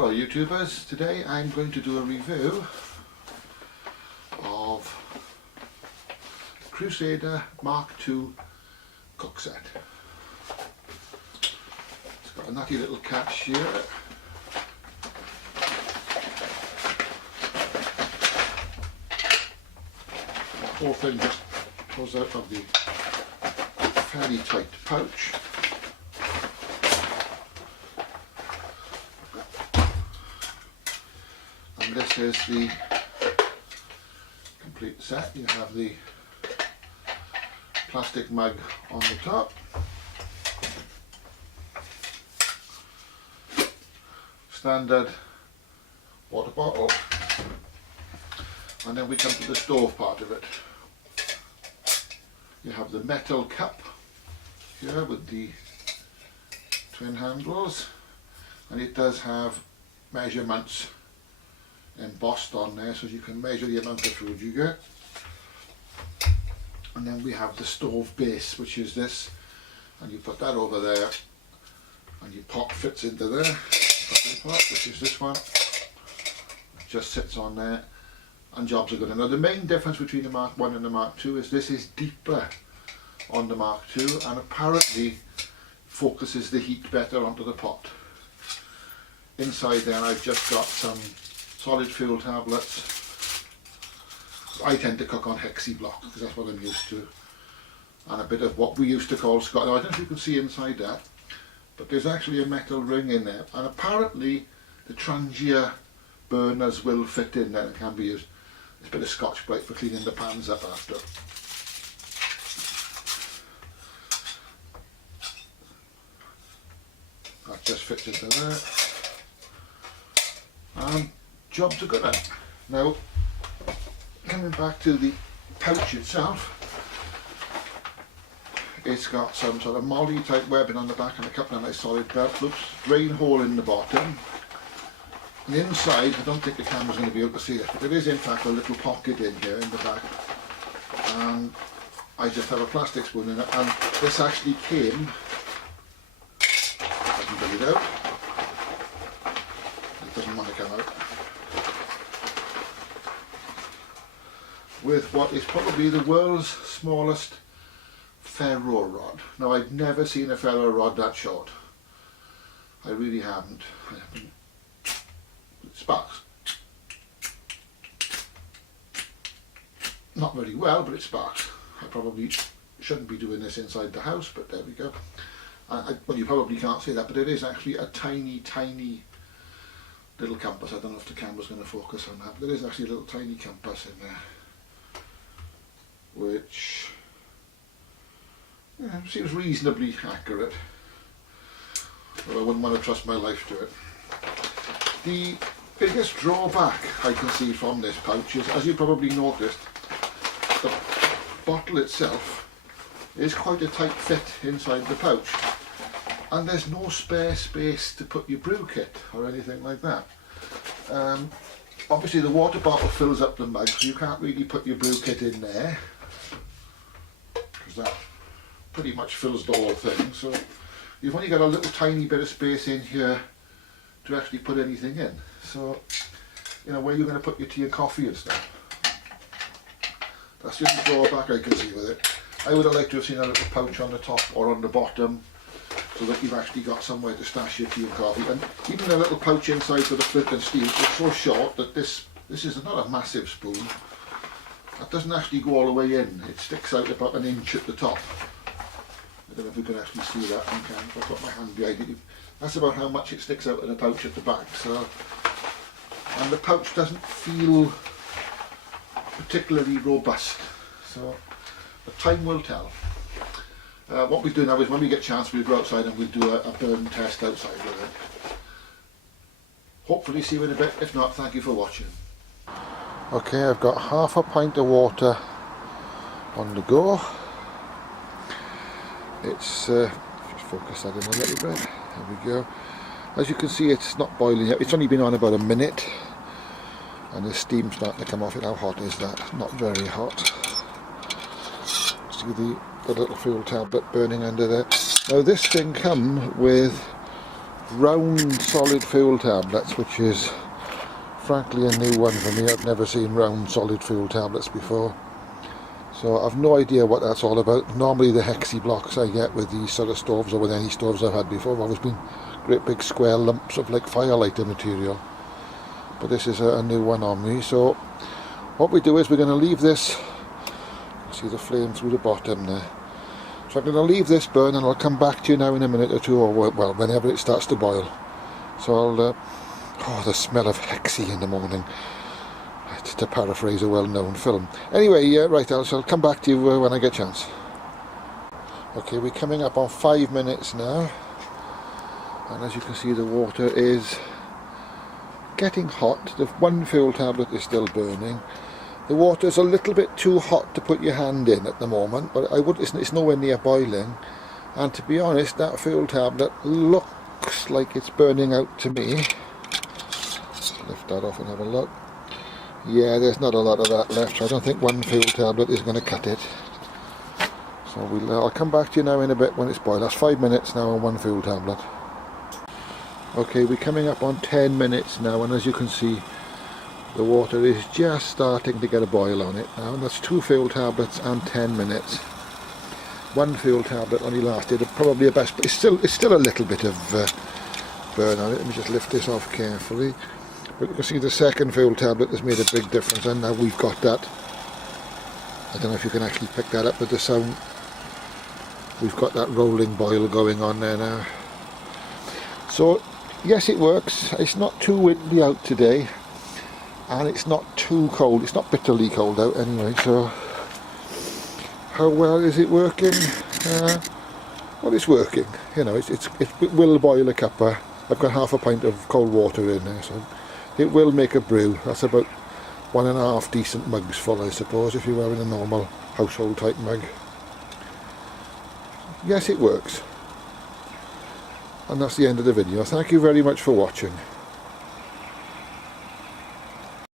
Hello YouTubers, today I'm going to do a review of Crusader Mark II cook set. It's got a nutty little catch here. The whole thing just pulls out of the fairly tight pouch. And this is the complete set. You have the plastic mug on the top, standard water bottle, and then we come to the stove part of it. You have the metal cup here with the twin handles, and it does have measurements embossed on there so you can measure the amount of food you get. And then we have the stove base, which is this, and you put that over there and your pot fits into there. Pot, which is this one, it just sits on there and jobs are good. Now the main difference between the Mark I and the Mark II is this is deeper on the Mark II and apparently focuses the heat better onto the pot. Inside there I've just got some solid fuel tablets. I tend to cook on hexi block because that's what I'm used to, and a bit of what we used to call Scotch. Now I don't know if you can see inside that, but there's actually a metal ring in there, and apparently the Trangia burners will fit in there and can be used. There's a bit of Scotch Brite for cleaning the pans up after. That just fits into there. And jobs are good at. Now, coming back to the pouch itself, it's got some sort of molly type webbing on the back and a couple of nice solid belt loops, drain hole in the bottom, and inside, I don't think the camera's going to be able to see this, but there is in fact a little pocket in here in the back, and I just have a plastic spoon in it, and this actually came, I can get it out, it doesn't want to come out, with what is probably the world's smallest ferro rod. Now I've never seen a ferro rod that short. I really haven't. It sparks. Not very well, but it sparks. I probably shouldn't be doing this inside the house, but there we go. Well, you probably can't see that, but it is actually a tiny, tiny little compass. I don't know if the camera's going to focus on that, but there is actually a little tiny compass in there, which seems reasonably accurate, but I wouldn't want to trust my life to it. The biggest drawback I can see from this pouch is, as you probably noticed, the bottle itself is quite a tight fit inside the pouch, and there's no spare space to put your brew kit or anything like that. Obviously the water bottle fills up the mug, so you can't really put your brew kit in there, because that pretty much fills the whole thing, so you've only got a little tiny bit of space in here to actually put anything in. So, you know, where you're going to put your tea and coffee and stuff. That's the only drawback I can see with it. I would have liked to have seen a little pouch on the top or on the bottom, so that you've actually got somewhere to stash your tea and coffee. And even a little pouch inside for the flint and steel, it's so short that this is not a massive spoon. That doesn't actually go all the way in. It sticks out about an inch at the top. I don't know if you can actually see that on camera. I've got my hand behind it. That's about how much it sticks out of the pouch at the back. So, and the pouch doesn't feel particularly robust. So, but time will tell. What we do now is when we get a chance, we'll go outside and we'll do a burn test outside with it. Hopefully see you in a bit. If not, thank you for watching. Okay, I've got half a pint of water on the go. It's just focus that in a little bit. There we go. As you can see, it's not boiling yet. It's only been on about a minute, and the steam's starting to come off it. How hot is that? Not very hot. See the little fuel tablet burning under there. Now this thing comes with round solid fuel tablets, which is frankly a new one for me. I've never seen round solid fuel tablets before, so I've no idea what that's all about. Normally the hexy blocks I get with these sort of stoves, or with any stoves I've had before, have always been great big square lumps of like firelighter material, but this is a new one on me. So what we do is we're going to leave this, see the flame through the bottom there, so I'm going to leave this burn and I'll come back to you now in a minute or two, or well, whenever it starts to boil. So I'll oh, the smell of hexy in the morning, to paraphrase a well-known film. Anyway, right, I'll come back to you when I get a chance. Okay, we're coming up on 5 minutes now, and as you can see the water is getting hot. The one fuel tablet is still burning. The water's a little bit too hot to put your hand in at the moment, but it's nowhere near boiling, and to be honest, that fuel tablet looks like it's burning out to me. Lift that off and have a look. Yeah, there's not a lot of that left, so I don't think one fuel tablet is going to cut it. So I'll come back to you now in a bit when it's boiled. That's 5 minutes now on one fuel tablet. Okay, we're coming up on 10 minutes now, and as you can see, the water is just starting to get a boil on it now, and that's 2 fuel tablets and 10 minutes. One fuel tablet only lasted probably a best, but it's still a little bit of burn on it. Let me just lift this off carefully. But you can see the second fuel tablet has made a big difference, and now we've got that. I don't know if you can actually pick that up with the sound. We've got that rolling boil going on there now. So yes, it works. It's not too windy out today, and it's not too cold. It's not bitterly cold out anyway, so how well is it working? Well, it's working. You know, it will boil a cuppa. I've got half a pint of cold water in there, so it will make a brew. That's about 1.5 decent mugs full, I suppose, if you're wearing a normal household type mug. Yes, it works. And that's the end of the video. Thank you very much for watching.